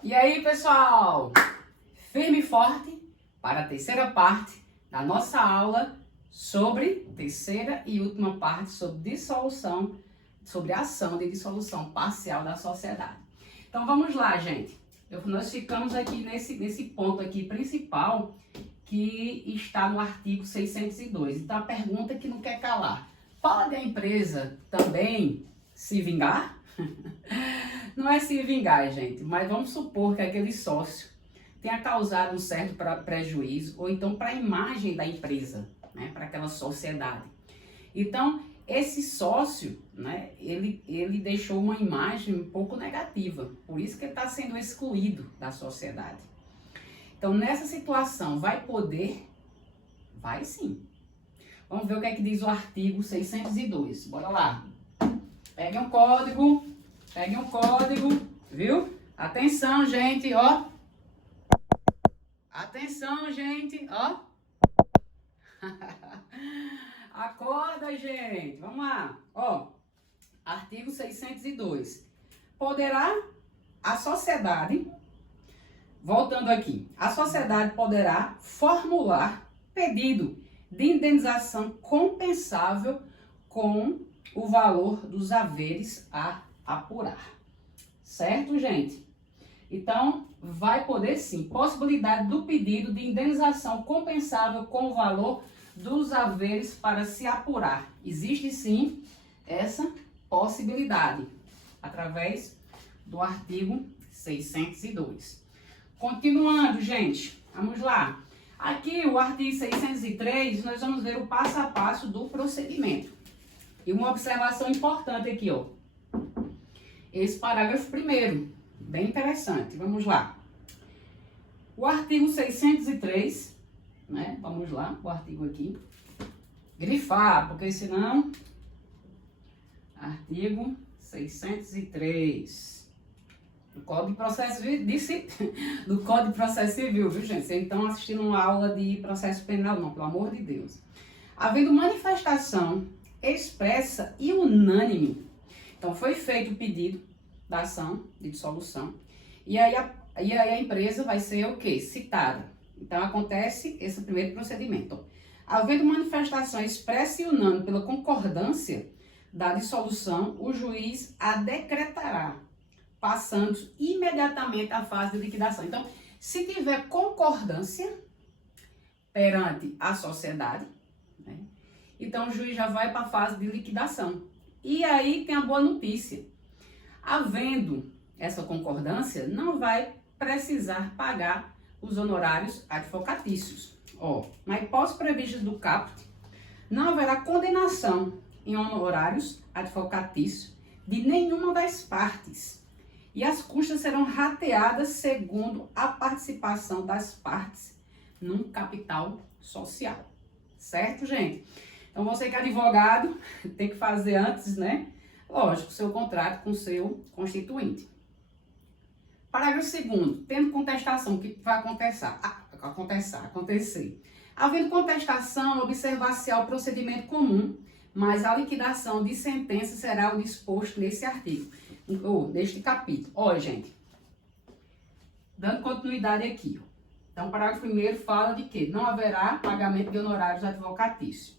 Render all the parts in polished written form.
E aí, pessoal? Firme e forte para a terceira parte da nossa aula sobre terceira e última parte sobre dissolução, sobre a ação de dissolução parcial da sociedade. Então vamos lá, gente. Nós ficamos aqui nesse ponto aqui principal que está no artigo 602. Então a pergunta que não quer calar: pode a empresa também se vingar? Não é se vingar, gente, mas vamos supor que aquele sócio tenha causado um certo prejuízo, ou então para a imagem da empresa, né, para aquela sociedade. Então, esse sócio, né, ele deixou uma imagem um pouco negativa, por isso que ele está sendo excluído da sociedade. Então, nessa situação, vai poder? Vai sim. Vamos ver o que é que diz o artigo 602. Bora lá. Peguem um código, viu? Atenção, gente, ó. Atenção, gente, ó. Acorda, gente. Vamos lá. Ó, artigo 602. Poderá a sociedade, voltando aqui, a sociedade poderá formular pedido de indenização compensável com o valor dos haveres a apurar. Certo, gente? Então, vai poder sim. Possibilidade do pedido de indenização compensável com o valor dos haveres para se apurar. Existe sim essa possibilidade, através do artigo 602. Continuando, gente, vamos lá. Aqui, o artigo 603, nós vamos ver o passo a passo do procedimento. E uma observação importante aqui, ó. Esse parágrafo primeiro, bem interessante. Vamos lá. O artigo 603, né? Vamos lá, o artigo aqui. Grifar, porque senão... Artigo 603. Do Código de Processo do Código de Processo Civil, viu, gente? Vocês estão assistindo uma aula de processo penal, não, pelo amor de Deus. Havendo manifestação expressa e unânime, então foi feito o pedido da ação de dissolução, e aí a empresa vai ser o quê? Citada. Então acontece esse primeiro procedimento. Havendo manifestação expressa e unânime pela concordância da dissolução, o juiz a decretará, passando imediatamente à fase de liquidação. Então, se tiver concordância perante a sociedade, né, então o juiz já vai para a fase de liquidação. E aí tem a boa notícia. Havendo essa concordância, não vai precisar pagar os honorários advocatícios. Ó, na hipótese prevista do caput, não haverá condenação em honorários advocatícios de nenhuma das partes. E as custas serão rateadas segundo a participação das partes num capital social. Certo, gente? Então, você que é advogado, tem que fazer antes, né? Lógico, seu contrato com o seu constituinte. Parágrafo 2º. Tendo contestação, o que vai acontecer? Havendo contestação, observar-se ao procedimento comum, mas a liquidação de sentença será o disposto nesse artigo, ou neste capítulo. Olha, gente, dando continuidade aqui. Então, o parágrafo 1º fala de que não haverá pagamento de honorários advocatícios.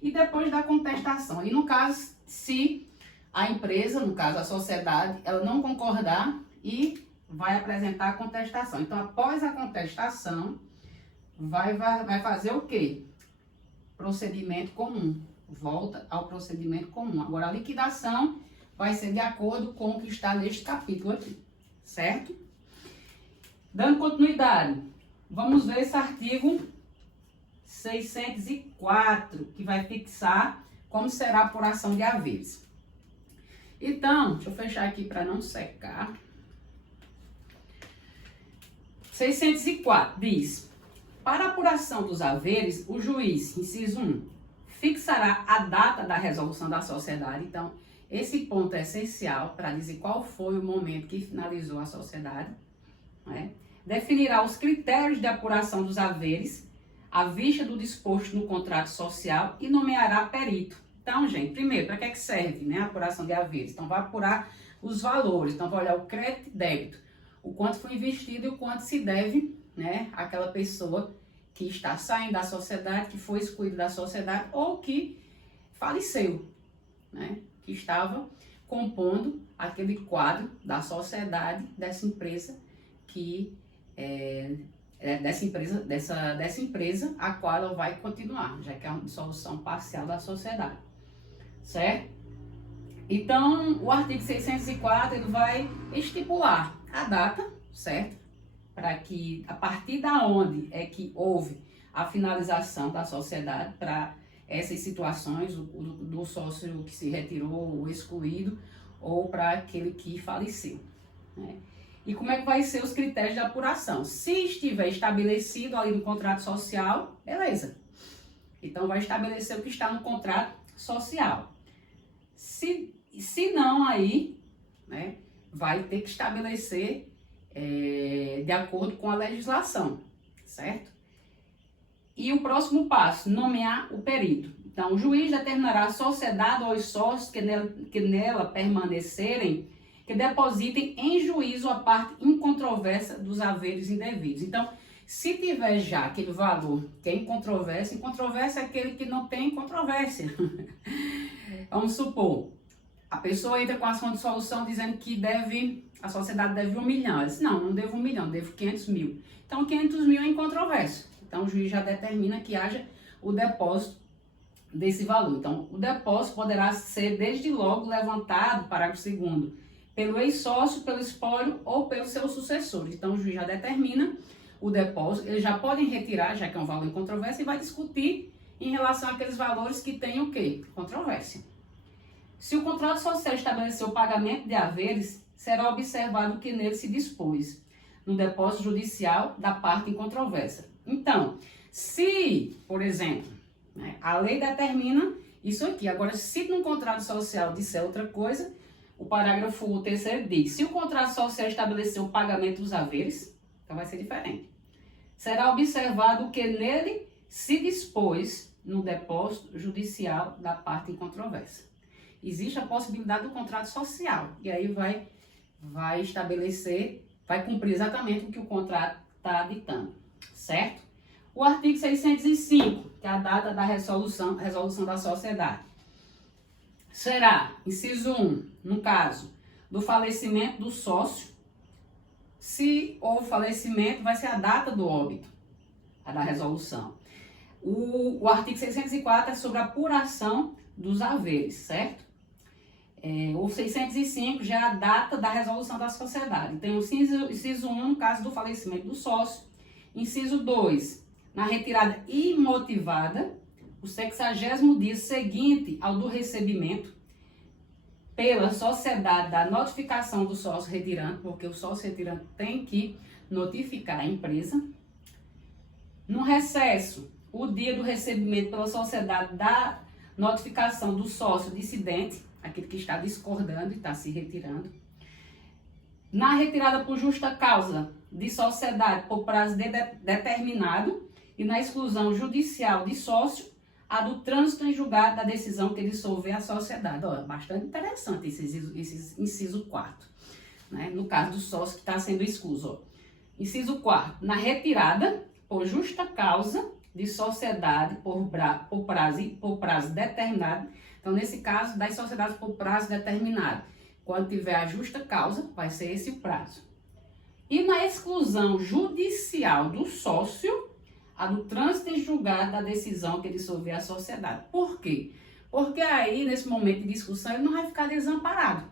E depois da contestação, e no caso, se a empresa, no caso a sociedade, ela não concordar e vai apresentar a contestação. Então, após a contestação, vai fazer o quê? Procedimento comum. Volta ao procedimento comum. Agora, a liquidação vai ser de acordo com o que está neste capítulo aqui, certo? Dando continuidade, vamos ver esse artigo 604, que vai fixar como será a apuração de haveres. Então, deixa eu fechar aqui para não secar. 604 diz: para a apuração dos haveres, o juiz, inciso 1, fixará a data da resolução da sociedade. Então, esse ponto é essencial para dizer qual foi o momento que finalizou a sociedade, né? Definirá os critérios de apuração dos haveres, à vista do disposto no contrato social, e nomeará perito. Então, gente, primeiro, para que serve, né, a apuração de haveres? Então, vai apurar os valores. Então, vai olhar o crédito e débito. o quanto foi investido e o quanto se deve, né, àquela pessoa que está saindo da sociedade, que foi excluída da sociedade ou que faleceu, né, que estava compondo aquele quadro da sociedade dessa empresa dessa empresa a qual ela vai continuar, já que é uma dissolução parcial da sociedade, certo? Então, o artigo 604 ele vai estipular a data, certo? Para que, a partir da onde é que houve a finalização da sociedade para essas situações, do sócio que se retirou, o excluído, ou para aquele que faleceu, né? E como é que vai ser os critérios de apuração? Se estiver estabelecido ali no contrato social, beleza. Então, vai estabelecer o que está no contrato social. Se não, aí, né, vai ter que estabelecer de acordo com a legislação, certo? E o próximo passo, nomear o perito. Então, o juiz determinará a sociedade ou os sócios que nela permanecerem, que depositem em juízo a parte incontroversa dos haveres indevidos. Então, se tiver já aquele valor que é incontrovérsia é aquele que não tem controvérsia. Vamos supor, a pessoa entra com a ação de dissolução dizendo que a sociedade deve 1 milhão. Ela diz, não devo 1 milhão, devo 500 mil. Então, 500 mil é incontrovérsia. Então, o juiz já determina que haja o depósito desse valor. Então, o depósito poderá ser desde logo levantado, parágrafo 2º, pelo ex-sócio, pelo espólio ou pelo seu sucessor. Então, o juiz já determina o depósito, eles já podem retirar, já que é um valor em controvérsia, e vai discutir em relação àqueles valores que têm o quê? Controvérsia. Se o contrato social estabelecer o pagamento de haveres, será observado o que nele se dispôs, no depósito judicial da parte em controvérsia. Então, se, por exemplo, né, a lei determina isso aqui, agora se no contrato social disser outra coisa, o parágrafo 3º diz, se o contrato social estabelecer o pagamento dos haveres, então vai ser diferente. Será observado o que nele se dispôs no depósito judicial da parte em controvérsia. Existe a possibilidade do contrato social, e aí vai estabelecer, vai cumprir exatamente o que o contrato está ditando, certo? O artigo 605, que é a data da resolução da sociedade. Será, inciso 1, no caso do falecimento do sócio, se houve falecimento, vai ser a data do óbito, a da resolução. O artigo 604 é sobre a apuração dos haveres, certo? O 605 já é a data da resolução da sociedade. Tem o inciso 1, no caso do falecimento do sócio. Inciso 2, na retirada imotivada, o 60º dia seguinte ao do recebimento pela sociedade da notificação do sócio retirante, porque o sócio retirante tem que notificar a empresa. No recesso, o dia do recebimento pela sociedade da notificação do sócio dissidente, aquele que está discordando e está se retirando. Na retirada por justa causa de sociedade por prazo determinado e na exclusão judicial de sócio, a do trânsito em julgado da decisão que dissolver a sociedade. Ó, bastante interessante esse inciso 4, né? No caso do sócio que está sendo excluso. Ó. Inciso 4, na retirada por justa causa de sociedade por prazo determinado. Então, nesse caso, das sociedades por prazo determinado. Quando tiver a justa causa, vai ser esse o prazo. E na exclusão judicial do sócio, a do trânsito em julgado da decisão que dissolver a sociedade. Por quê? Porque aí, nesse momento de discussão, ele não vai ficar desamparado,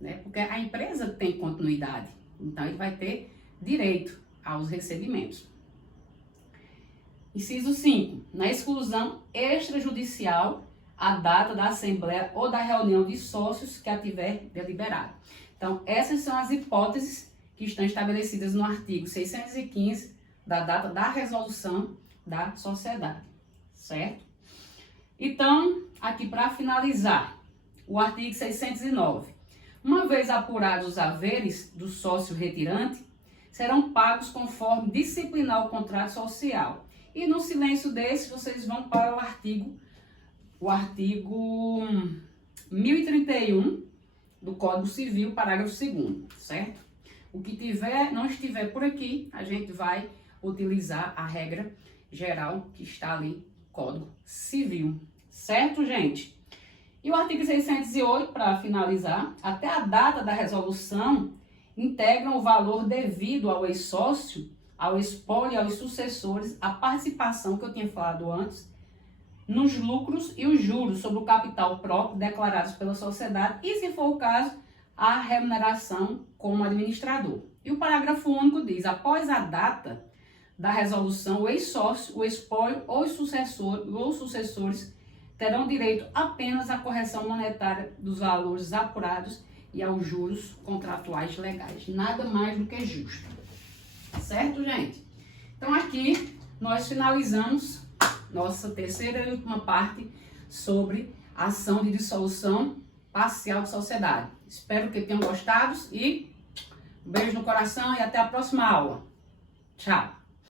né? Porque a empresa tem continuidade, então ele vai ter direito aos recebimentos. Inciso 5. Na exclusão extrajudicial, a data da assembleia ou da reunião de sócios que a tiver deliberado. Então, essas são as hipóteses que estão estabelecidas no artigo 615 da data da resolução da sociedade, certo? Então, aqui para finalizar, o artigo 609. Uma vez apurados os haveres do sócio retirante, serão pagos conforme disciplinar o contrato social. E no silêncio desse, vocês vão para o artigo 1031 do Código Civil, parágrafo 2º, certo? O que não estiver por aqui, a gente vai utilizar a regra geral que está ali, Código Civil. Certo, gente? E o artigo 608, para finalizar, até a data da resolução, integram o valor devido ao ex-sócio, ao espólio e aos sucessores, a participação que eu tinha falado antes, nos lucros e os juros sobre o capital próprio declarados pela sociedade e, se for o caso, a remuneração como administrador. E o parágrafo único diz: após a data da resolução, o ex-sócio, o espólio ou os sucessores terão direito apenas à correção monetária dos valores apurados e aos juros contratuais legais. Nada mais do que justo. Certo, gente? Então, aqui nós finalizamos nossa terceira e última parte sobre ação de dissolução parcial de sociedade. Espero que tenham gostado e um beijo no coração e até a próxima aula. Tchau!